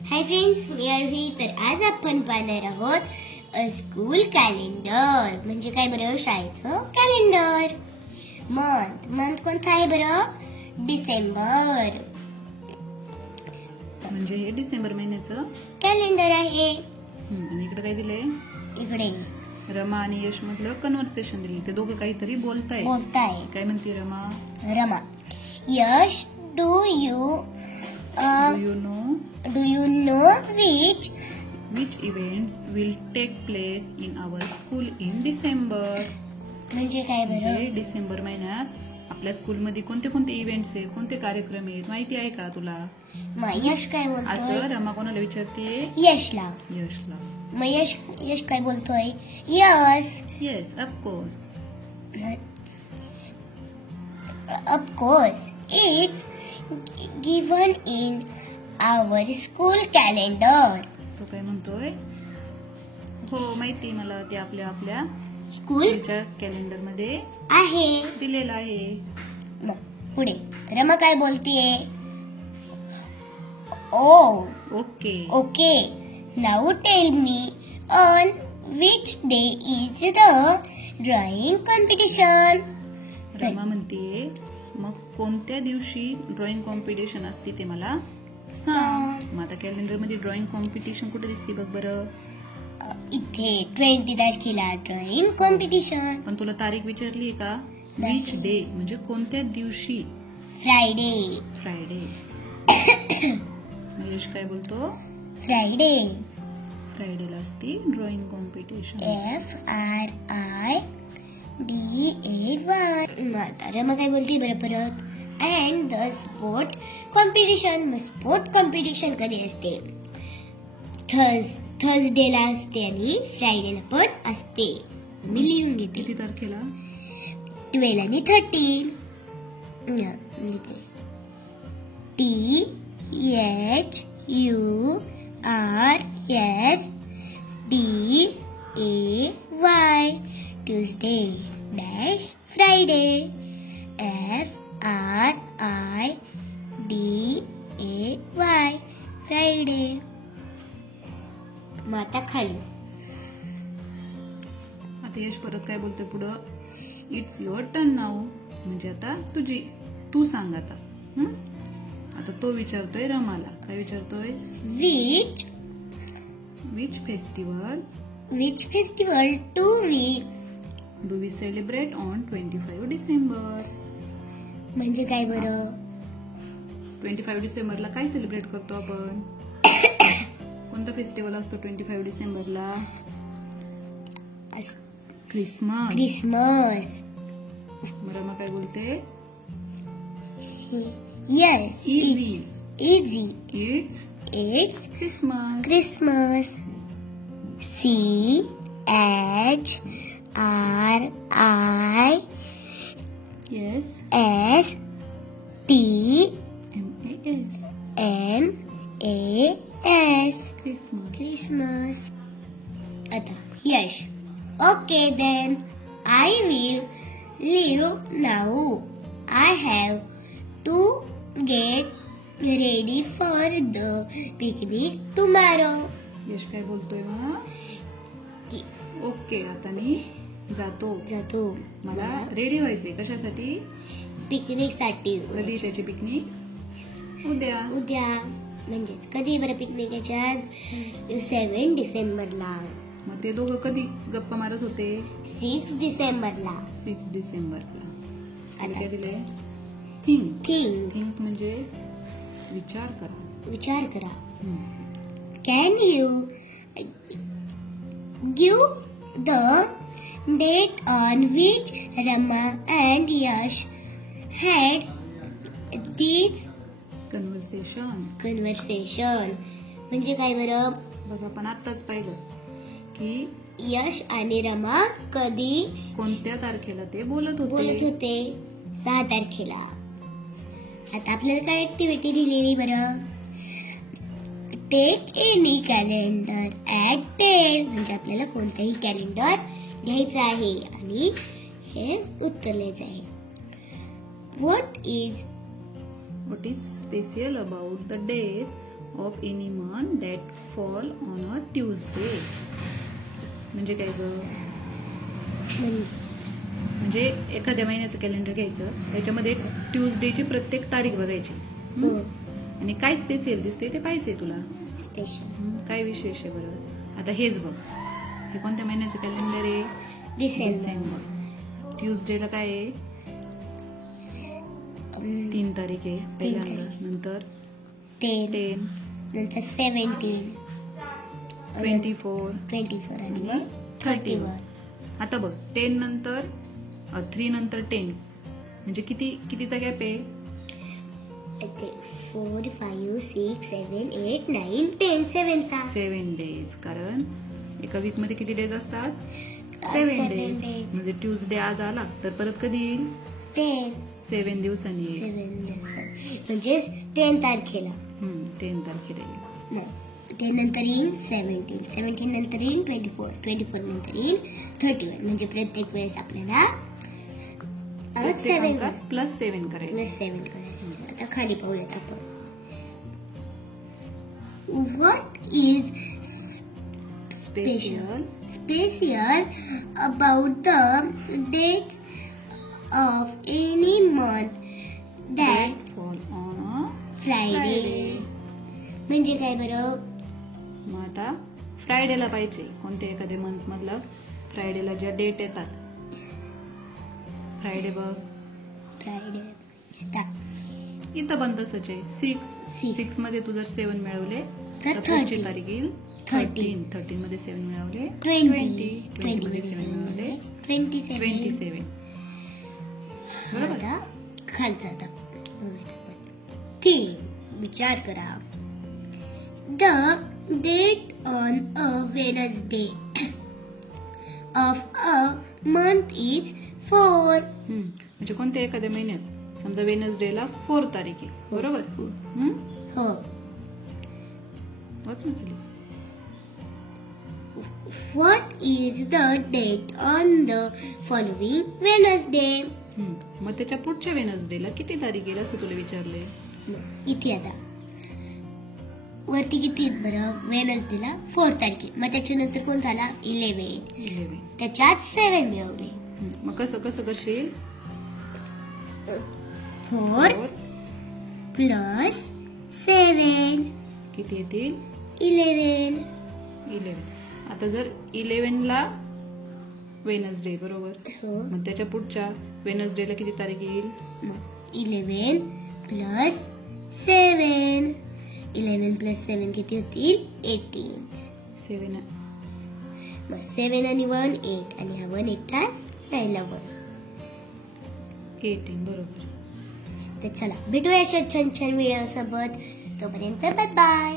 Hi friends, मी RV. तर आज आपण पाहणार आहोत स्कूल कॅलेंडर. म्हणजे काय बरं? शाळेचं कॅलेंडर. मंथ कोणता आहे बरं? डिसेंबर. म्हणजे हे डिसेंबर महिन्याचं कॅलेंडर आहे. आणि इकडे काय दिलंय? इकडे रमा आणि यश मधलं कन्व्हर्सेशन दिली. ते दोघं काहीतरी बोलताय. काय म्हणते Rama? Yash, do you know which events will take place in our school in December? म्हणजे काय बरं? डिसेंबर महिन्यात आपल्या स्कूलमध्ये कोणते कोणते इव्हेंट्स आहेत, कोणते कार्यक्रम आहेत, माहिती आहे का तुला? यश काय बोलतोय? असं रमा कोणाला विचारते? यशला. मग यश काय बोलतोय? Yes of course. Of course it's given in our school calendar. तो काय म्हणतोय? हो माहिती मला, ते आपल्या स्कूलच्या कॅलेंडर मध्ये आहे, दिलेलं आहे. मग पुढे रमा काय बोलतीये? Okay now tell me on which day is the drawing competition. Rama म्हणते मग कोणत्या दिवशी ड्रॉइंग कॉम्पिटिशन असते ते मला सांग. मग आता कॅलेंडर मध्ये ड्रॉइंग कॉम्पिटिशन कुठे दिसते बघ बरं? इथे 20 तारखेला ड्रॉइंग कॉम्पिटिशन. पण तुला तारीख विचारली का? विच डे म्हणजे कोणत्या दिवशी? फ्रायडे. महेश काय बोलतो? फ्रायडेला असते ड्रॉइंग कॉम्पिटिशन. FRIDAY. रमा काय बोलते बरं परत? And the sport competition. Sport competition कधी असते? थर्सडेला असते आणि फ्रायडेला पण असते. मी लिहून घेते. किती तारखेला? 12 आणि 13. THURSDAY Tuesday dash Friday FRIDAY Friday. मग आता खाली आता यश परत काय बोलतोय पुढं? It's your turn now. म्हणजे आता तू सांग आता. आता तो विचारतोय रमाला. काय विचारतोय? Which festival do we celebrate on 25 December. म्हणजे काय बरं? 25 डिसेंबरला काय सेलिब्रेट करतो आपण? कोणता फेस्टिवल असतो 25 डिसेंबरला? क्रिसमस. रमा काय बोलते? Yes, easy. It's Christmas. CHRI Yes. STMAS. Christmas. आता यश. Okay then, I will leave now. I have to get ready for the picnic tomorrow. यश काय बोलतोय मग? ओके आता मी जातो. मला रेडी व्हायचंय. कशासाठी? पिकनिक साठी. कधी त्याची पिकनिक? उद्या. म्हणजे कधी बरं पिकनिक? याच्यात 7 डिसेंबरला. मग ते दोघं कधी गप्पा मारत होते? 6 डिसेंबरला. आणि काय दिले? थिंक म्हणजे विचार करा. Can you give the date on which Rama and Yash had this conversation? म्हणजे काय बरं? बघा आपण आत्ताच पाहिलं की यश आणि रमा कधी कोणत्या तारखेला ते बोलत होते? 6 तारखेला. आता आपल्याला काय ऍक्टिव्हिटी दिलेली बरं? Take any calendar at 10. म्हणजे आपल्याला कोणताही कॅलेंडर घ्यायचं आहे आणि हे उत्तर लिहायचं आहे. What is special about the days of any month that fall on a Tuesday. म्हणजे काय ग? म्हणजे एखाद्या महिन्याचं कॅलेंडर घ्यायचं, त्याच्यामध्ये ट्यूजडेची प्रत्येक तारीख बघायची. आणि काय स्पेशल दिसते ते पाहिजे तुला. स्पेशल काय विशेष आहे बरं? आता हेच बघ, हे कोणत्या महिन्याचं कॅलेंडर आहे? डिसेंबर. ट्यूजडेला काय आहे? 3 तारीख आहे पहिल्यांदा, नंतर 10, नंतर 17, 24 आणि मग 31. आता बघ 10 नंतर 3 नंतर 10 म्हणजे कितीचा गॅप आहे? 4, 5, 6, 7, 8, 9, 10. 7 डेज. कारण एका वीक मध्ये किती डेज असतात? 7 7 डेज. days. म्हणजे ट्यूजडे आज आला तर परत कधी येईल? 10. 7 दिवसांनी येईल. 7 दिवसांनी. म्हणजेच 10 तारखेला. 10 तारखेला येईल. 10 नंतर येईल 17 नंतर येईल 24 नंतर येईल 31. म्हणजे प्रत्येक वेळेस आपल्याला 7 प्लस 7 करायचं. करायचं. आता खाली पाहूयात आपण. What is special about the date of any month that fall on a Friday. म्हणजे काय बरं? मग आता फ्रायडेला पाहिजे. कोणत्या एखाद्या मंथ मधला फ्रायडेला ज्या डेट येतात. फ्रायडे बघ. फ्रायडे इथं पण तसंच आहे. 6 मध्ये तू जर 7 मिळवले तर पुढची तारीख येईल 13 मध्ये 7 मिळवले 20 मध्ये 7 मिळवले 27. बरोबर. खालचा आता की विचार करा. The date on a Wednesday of a month is 4. म्हणजे कोणत्या एखाद्या महिन्यात समजा वेनसडेला 4 तारीख आहे. बरोबर. हो. वाच म्हटली. What is the date on the following Wednesday? मग त्याच्या पुढच्या वेनसडेला किती तारीख येईल असं तुला विचारले. इथे आता वरती किती बरं? वेनसडेला 4 तारखे. मग त्याच्यानंतर कोण झाला? 11. त्याच्यात 7 मिळवले. मग कसं करशील? 4 प्लस 7 किती येतील? 11. आता जर 11 ला वेनसडे बरोबर. हो. मग त्याच्या पुढच्या वेनसडेला किती तारीख येईल? 11 प्लस 7. 11 प्लस 7 किती होतील? 18. 7. मग 7 आणि 1 8 आणि हा 1 एकटा राहिला 1. 18 बरोबर. तर चला भेटूया अशा छान छान व्हिडिओ सोबत. तोपर्यंत बाय बाय.